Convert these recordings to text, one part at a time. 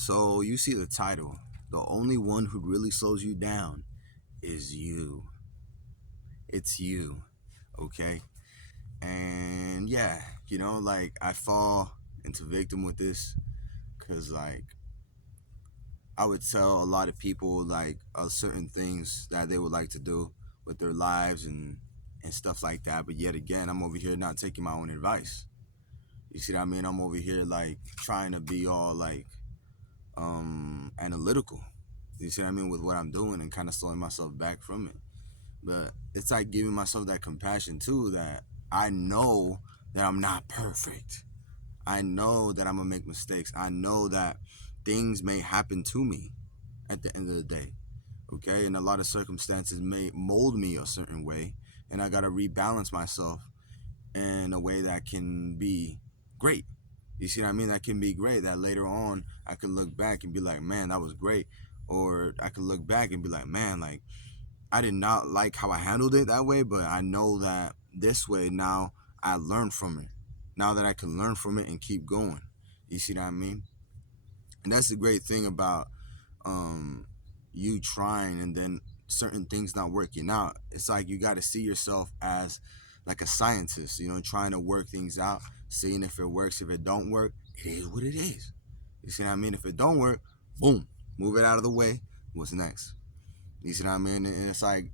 So you see the title. The only one who really slows you down is you. It's you. Okay? And yeah, like I fall into victim with this because like I would tell a lot of people like certain things that they would like to do with their lives and stuff like that. But yet again, I'm over here not taking my own advice. You see what I mean? I'm over here like trying to be all like analytical. You see what I mean with what I'm doing and kind of slowing myself back from it. But it's like giving myself that compassion too that I know that I'm not perfect. I know that I'm gonna make mistakes. I know that things may happen to me at the end of the day. Okay, and a lot of circumstances may mold me a certain way, and I gotta rebalance myself in a way that can be great. You see what I mean? That can be great. That later on I could look back and be like, man, that was great. Or I could look back and be like, man, like I did not like how I handled it that way, but I know that this way now I learned from it. Now that I can learn from it and keep going. You see what I mean? And that's the great thing about um, you trying and then certain things not working out. It's like you got to see yourself as like a scientist, trying to work things out, seeing if it works. If it don't work, it is what it is. You see what I mean? If it don't work, boom, move it out of the way. What's next? You see what I mean? And it's like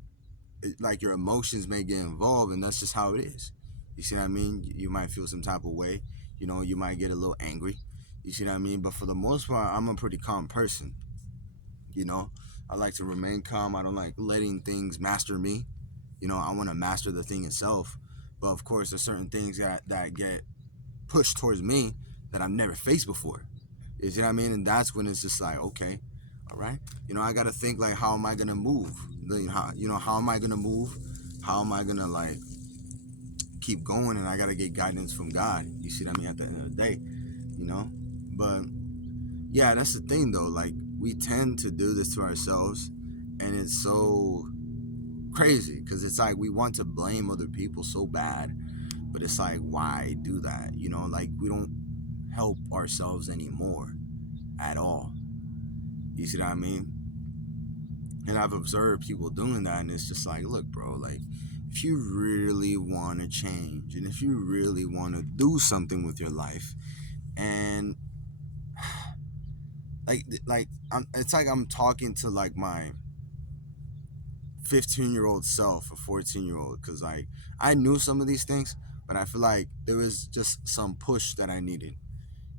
your emotions may get involved, and that's just how it is. You see what I mean? You might feel some type of way. You might get a little angry. You see what I mean? But for the most part, I'm a pretty calm person. You know, I like to remain calm. I don't like letting things master me. I want to master the thing itself. But of course, there's certain things that get pushed towards me that I've never faced before. You see what I mean? And that's when it's just like, okay, all right. I got to think like, how am I gonna move? How am I gonna move? How am I gonna like keep going? And I got to get guidance from God. You see what I mean? At the end of the day, you know. But yeah, that's the thing though. Like we tend to do this to ourselves, and it's so crazy because it's like we want to blame other people so bad, but it's like why do that? Like we don't help ourselves anymore at all. You see what I mean? And I've observed people doing that, and it's just like, look, bro, like if you really want to change and if you really want to do something with your life, and it's like I'm talking to like my 15-year-old self or 14-year-old because like I knew some of these things, but I feel like there was just some push that I needed.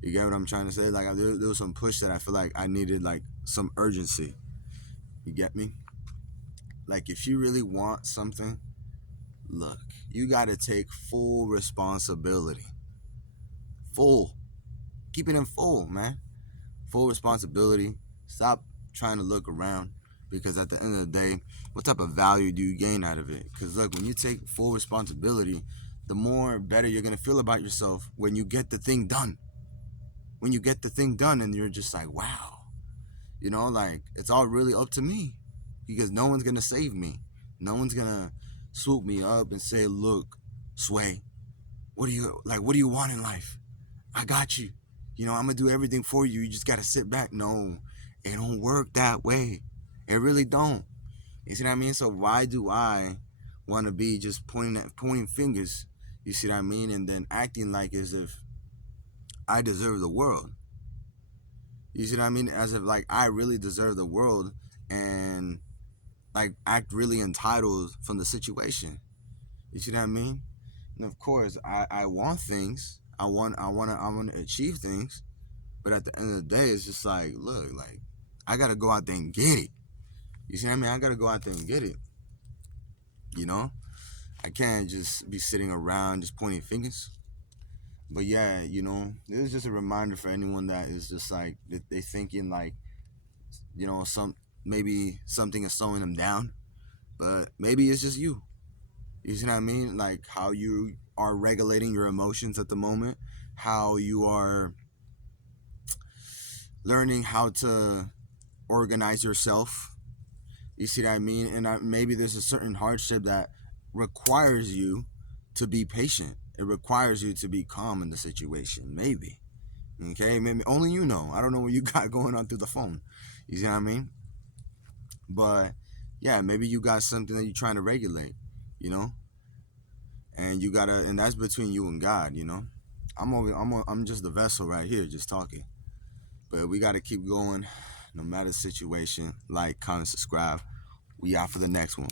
You get what I'm trying to say? Like there was some push that I feel like I needed, like some urgency. You get me? Like if you really want something, look, you got to take full responsibility. Full. Keep it in full, man. Full responsibility. Stop trying to look around because at the end of the day, what type of value do you gain out of it? Because look, when you take full responsibility, the more better you're going to feel about yourself when you get the thing done. When you get the thing done and you're just like, wow, like it's all really up to me because no one's going to save me. No one's going to swoop me up and say, look, Sway, what do you want in life? I got you. I'm gonna do everything for you. You just gotta sit back. No, it don't work that way. It really don't. You see what I mean? So why do I want to be just pointing fingers? You see what I mean? And then acting like as if I deserve the world. You see what I mean? As if like I really deserve the world and like act really entitled from the situation. You see what I mean? And of course, I want things. I want to achieve things. But at the end of the day, it's just like, look, like I gotta go out there and get it. You see what I mean? I gotta go out there and get it. You know, I can't just be sitting around just pointing fingers. But yeah, this is just a reminder for anyone that is just like they thinking like, some maybe something is slowing them down, but maybe it's just you. You see what I mean? Like how you are regulating your emotions at the moment, how you are learning how to organize yourself. You see what I mean? And maybe there's a certain hardship that requires you to be patient. It requires you to be calm in the situation. Maybe. Okay, maybe only you know. I don't know what you got going on through the phone. You see what I mean? But yeah, maybe you got something that you're trying to regulate, you know, and you gotta, and that's between you and God, you know. I'm just the vessel right here, just talking. But we gotta keep going, no matter the situation. Like, comment, subscribe. We out for the next one.